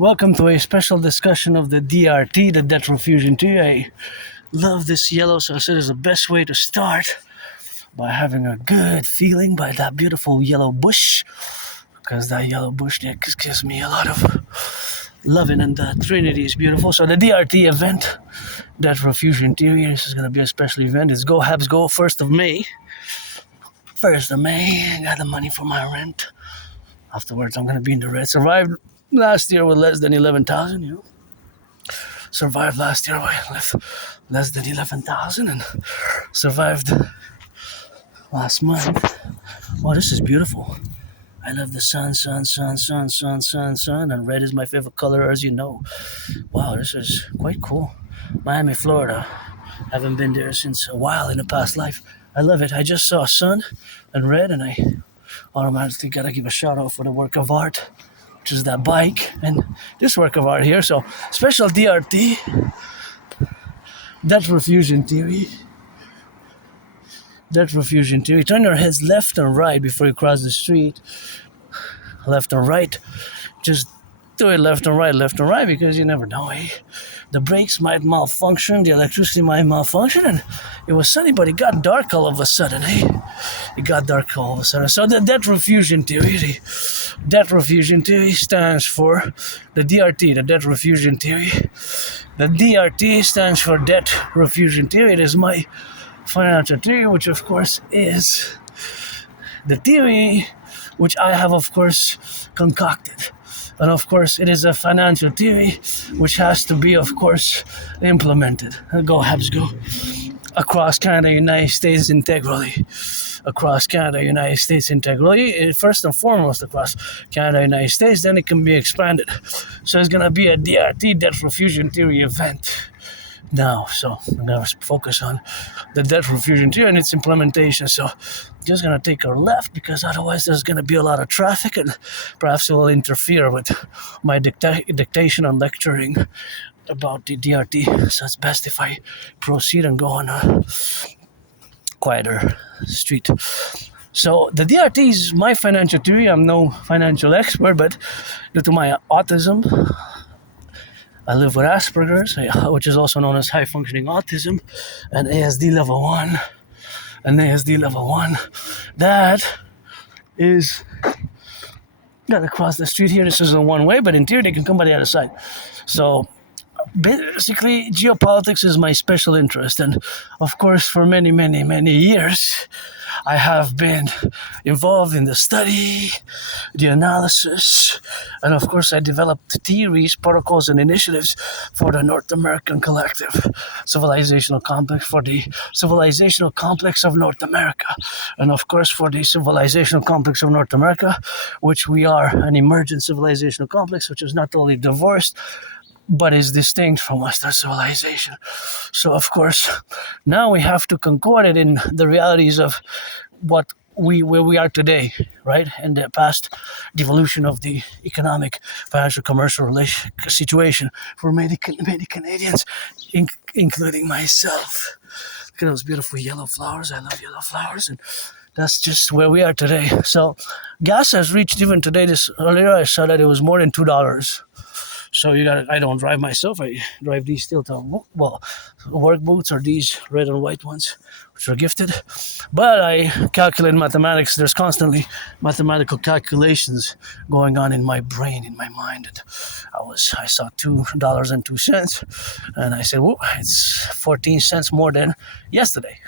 Welcome to a special discussion of the DRT, the debt refusion tea. I love this yellow, so I said it's the best way to start by having a good feeling by that beautiful yellow bush, because that yellow bush there gives me a lot of loving, and the Trinity is beautiful. So the DRT event, debt refusion theory, this is going to be a special event. It's Go Habs Go, 1st of May. 1st of May, I got the money for my rent. Afterwards, I'm going to be in the red. Survived last year with less than 11,000, Survived last year with less than 11,000 and survived last month. Oh, this is beautiful. I love the sun, and red is my favorite color, as you know. Wow, this is quite cool. Miami, Florida. Haven't been there since a while in the past life. I love it. I just saw sun and red, and I automatically gotta give a shout out for the work of art, which is that bike and this work of art here. So special DRT, debt refusion theory. Debt refusion theory. Turn your heads left and right before you cross the street. Left and right. Just do it left and right, because you never know. The brakes might malfunction, the electricity might malfunction, and it was sunny, but it got dark all of a sudden. It got dark all of a sudden. So the debt refusion theory, stands for the DRT, the debt refusion theory. The DRT stands for debt refusion theory. It is my financial theory, which of course is the theory which I have, of course, concocted. And of course, it is a financial theory which has to be, of course, implemented. Go Habs Go. Across Canada, United States, integrally. Across Canada, United States, integrally. First and foremost, across Canada, United States, then it can be expanded. So it's going to be a DRT, debt refusion theory event now. So I'm going to focus on the debt refusion theory and its implementation. So just going to take a left, because otherwise there's going to be a lot of traffic, and perhaps it will interfere with my dictation and lecturing about the DRT. So it's best if I proceed and go on a quieter street. So the DRT is my financial theory. I'm no financial expert, but due to my autism, I live with Asperger's, which is also known as high-functioning autism, and ASD level 1. That is gotta cross the street here. This is a one-way, but in theory, they can come by the other side. So basically, geopolitics is my special interest, and of course, for many, many, many years, I have been involved in the study, the analysis, and of course I developed theories, protocols, and initiatives for the North American Collective Civilizational Complex, for the Civilizational Complex of North America, and of course for the Civilizational Complex of North America, which we are an emergent civilizational complex, which is not only divorced, but is distinct from Western civilization. So, of course, now we have to concord it in the realities of where we are today, right? And the past devolution of the economic, financial, commercial situation for many Canadians, including myself. Look at those beautiful yellow flowers. I love yellow flowers, and that's just where we are today. So, gas has reached, even today, earlier I saw that it was more than $2. So I don't drive myself. I drive these work boots, or these red and white ones, which are gifted. But I calculate mathematics. There's constantly mathematical calculations going on in my brain, in my mind. And I saw $2.02, and I said, "Whoa, it's 14 cents more than yesterday."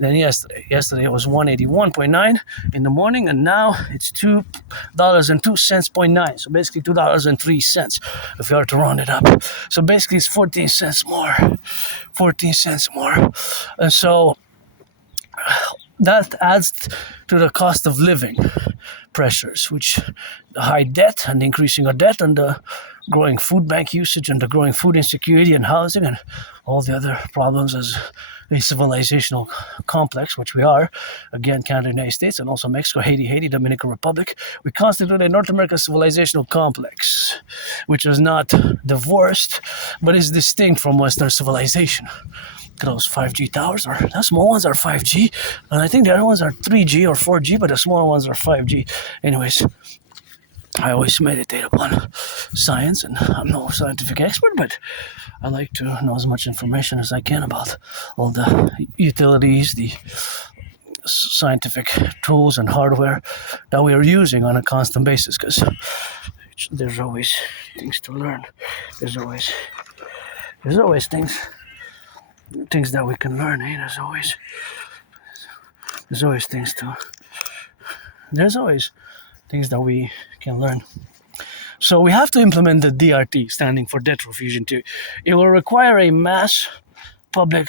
Yesterday it was 181.9 in the morning, and now it's $2.02.9. So basically $2.03 if you are to round it up. So basically it's 14 cents more. 14 cents more. And so that adds to the cost of living pressures, which the high debt and the increasing of debt, and the growing food bank usage, and the growing food insecurity and housing, and all the other problems as a civilizational complex, which we are, again, Canada, United States, and also Mexico, Haiti, Dominican Republic. We constitute a North American civilizational complex, which is not divorced, but is distinct from Western civilization. Those 5G towers, the small ones are 5G, and I think the other ones are 3G or 4G, but the smaller ones are 5G. Anyways, I always meditate upon science, and I'm no scientific expert, but I like to know as much information as I can about all the utilities, the scientific tools and hardware that we are using on a constant basis, because there's always things to learn. There's always things that we can learn. Eh? There's always things that we can learn. So we have to implement the DRT, standing for debt refusion theory. It will require a mass public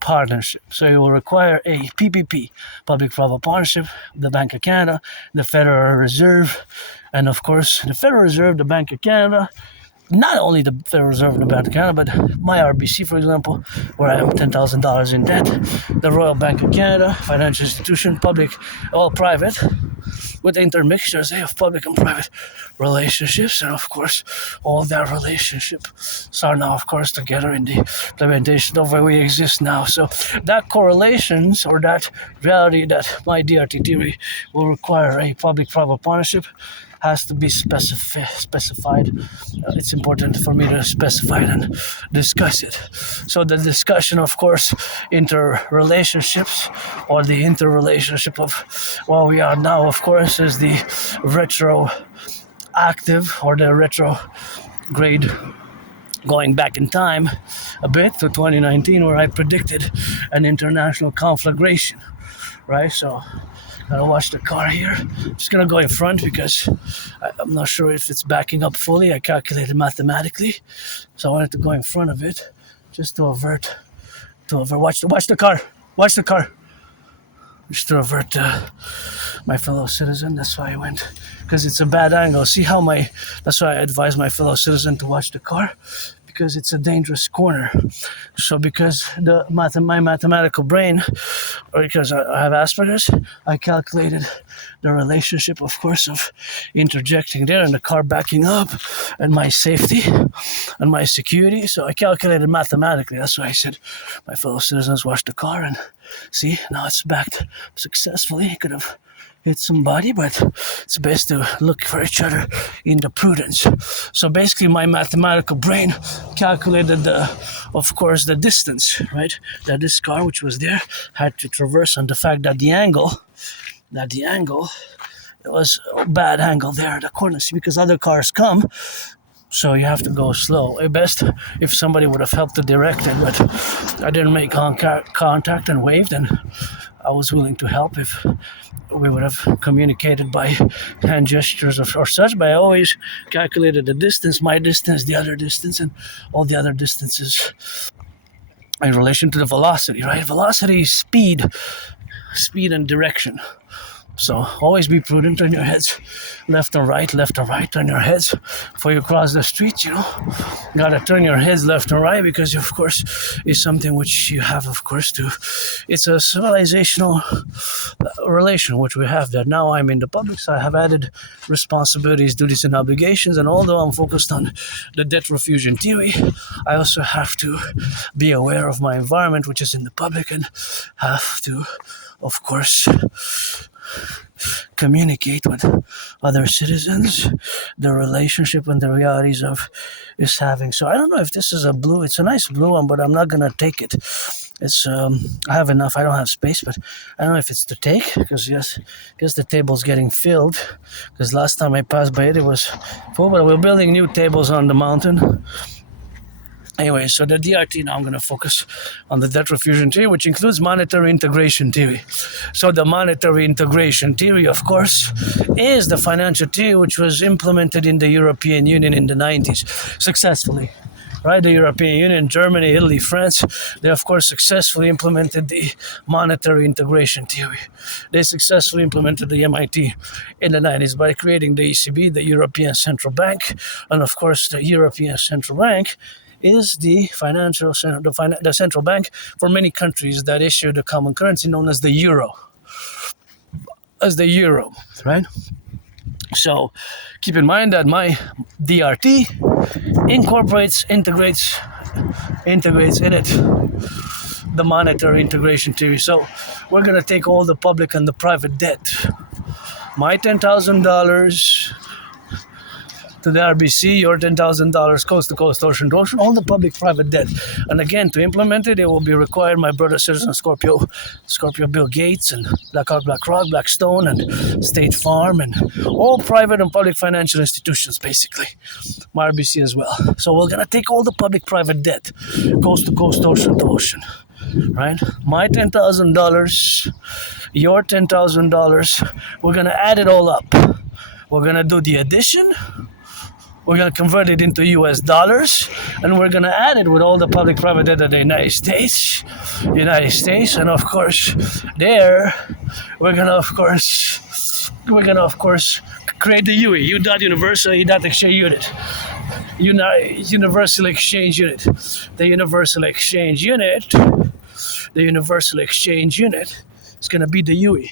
partnership. So it will require a PPP, public-private partnership, the Bank of Canada, the Federal Reserve, and of course the Federal Reserve, the Bank of Canada. Not only the Federal Reserve and the Bank of Canada, but my RBC, for example, where I am $10,000 in debt, the Royal Bank of Canada, financial institution, public, all private, with intermixtures of public and private relationships, and of course, all that relationships are now, of course, together in the implementation of where we exist now. So that correlations, or that reality that my DRT theory will require a public-private partnership, has to be specified. It's important for me to specify it and discuss it. So the discussion, of course, interrelationships, or the interrelationship of what we are now, of course, is the retroactive, or the retrograde, going back in time a bit to 2019, where I predicted an international conflagration, right? So gotta watch the car here. I'm just gonna go in front because I'm not sure if it's backing up fully. I calculated mathematically, so I wanted to go in front of it just to avert. Watch the car. Just to avert my fellow citizen. That's why I went, because it's a bad angle. See how that's why I advise my fellow citizen to watch the car, because it's a dangerous corner. So because my mathematical brain, or because I have Asperger's, I calculated the relationship, of course, of interjecting there and the car backing up, and my safety and my security. So I calculated mathematically. That's why I said, my fellow citizens, watch the car, and see, now it's backed successfully. It could have hit somebody, but it's best to look for each other in the prudence. So basically, my mathematical brain calculated of course, the distance, right? That this car, which was there, had to traverse, on the fact that the angle, it was a bad angle there, the corner, because other cars come. So you have to go slow. At best, if somebody would have helped to direct it, but I didn't make contact and waved, and I was willing to help if we would have communicated by hand gestures or such. But I always calculated the distance, my distance, the other distance, and all the other distances in relation to the velocity, right? Velocity, speed and direction. So always be prudent on your heads, left or right, turn your heads before you cross the street, Gotta turn your heads left and right, because of course it's something which you have, of course, it's a civilizational relation which we have, that now I'm in the public, so I have added responsibilities, duties, and obligations. And although I'm focused on the debt refusion theory, I also have to be aware of my environment, which is in the public, and have to, of course, communicate with other citizens, the relationship and the realities of is having. So I don't know if this is a blue. It's a nice blue one, but I'm not gonna take it. It's I have enough. I don't have space, but I don't know if it's to take, because the table's getting filled. Because last time I passed by it, it was full. But we're building new tables on the mountain. Anyway, so the DRT, now I'm going to focus on the debt refusion theory, which includes monetary integration theory. So the monetary integration theory, of course, is the financial theory which was implemented in the European Union in the 90s successfully. Right, the European Union, Germany, Italy, France, they of course successfully implemented the monetary integration theory. They successfully implemented the MIT in the 90s by creating the ECB, the European Central Bank, and of course the European Central Bank is the central bank for many countries that issue the common currency known as the euro. Right? So keep in mind that my DRT integrates in it the monetary integration theory. So we're going to take all the public and the private debt My $10,000 to the RBC, your $10,000 coast to coast, ocean to ocean, all the public private debt. And again, to implement it, it will be required my brother citizen Scorpio Bill Gates, and BlackRock, Blackstone, and State Farm, and all private and public financial institutions, basically. My RBC as well. So we're gonna take all the public private debt, coast to coast, ocean to ocean. Right? My $10,000, your $10,000, we're gonna add it all up. We're gonna do the addition. We're going to convert it into US dollars, and we're going to add it with all the public private debt of the United States. And of course, there, we're going to, of course, create the UE, U.Universal, U.Exchange Unit. Universal Exchange Unit. The Universal Exchange Unit is going to be the UE.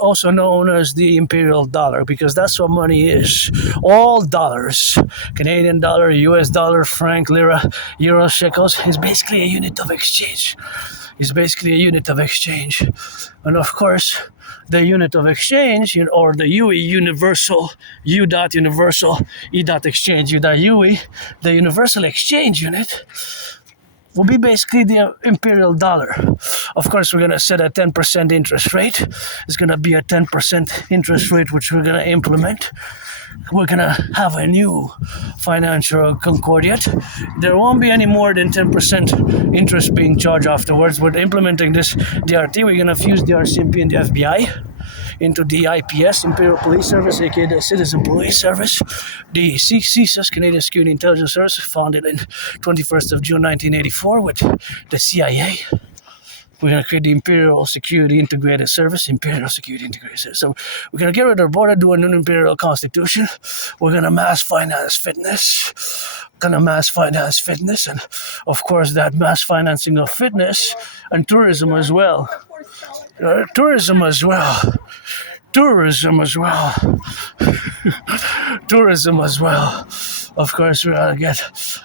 Also known as the imperial dollar, because that's what money is. All dollars, Canadian dollar, US dollar, franc, lira, euro, shekels, is basically a unit of exchange. And of course, the unit of exchange, or the UE, universal, U.Universal, E.Exchange, U.UE, the universal exchange unit will be basically the imperial dollar. Of course, we're going to set a 10% interest rate. It's going to be a 10% interest rate, which we're going to implement. We're going to have a new financial concordiate. There won't be any more than 10% interest being charged afterwards. We're implementing this DRT. We're going to fuse the RCMP and the FBI into the IPS, Imperial Police Service, aka the Citizen Police Service, the CSIS, Canadian Security Intelligence Service, founded in 21st of June 1984 with the CIA. We're going to create the Imperial Security Integrated Service. So we're going to get rid of the border, do a new Imperial Constitution. We're going to mass finance fitness. And of course that mass financing of fitness and tourism as well. Tourism as well. Of course, we gotta get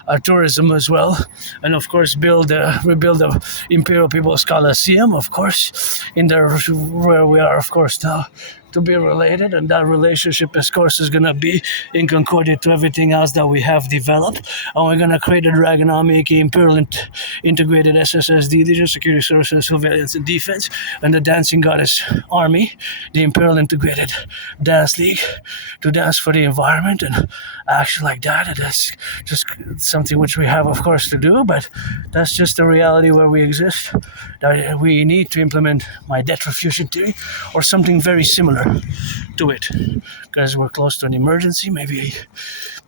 our tourism as well, and of course rebuild the Imperial People's Coliseum, of course, in there where we are, of course, now, to be related, and that relationship, of course, is gonna be in concordia to everything else that we have developed, and we're gonna create a Dragon Army, aka Imperial Integrated SSSD, Digital Security Services, Surveillance and Defense, and the Dancing Goddess Army, the Imperial Integrated Dance League, to dance for the environment and action like that. And that's just something which we have, of course, to do, but that's just the reality where we exist. That we need to implement my debt refusion theory or something very similar to it, because we're close to an emergency. Maybe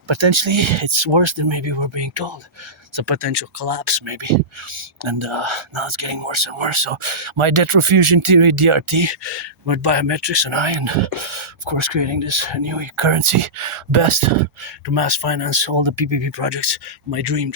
potentially it's worse than maybe we're being told. It's a potential collapse, maybe, and now it's getting worse and worse. So my debt refusion theory, DRT, with biometrics and of course creating this new currency, best to mass finance all the PPP projects. My dream.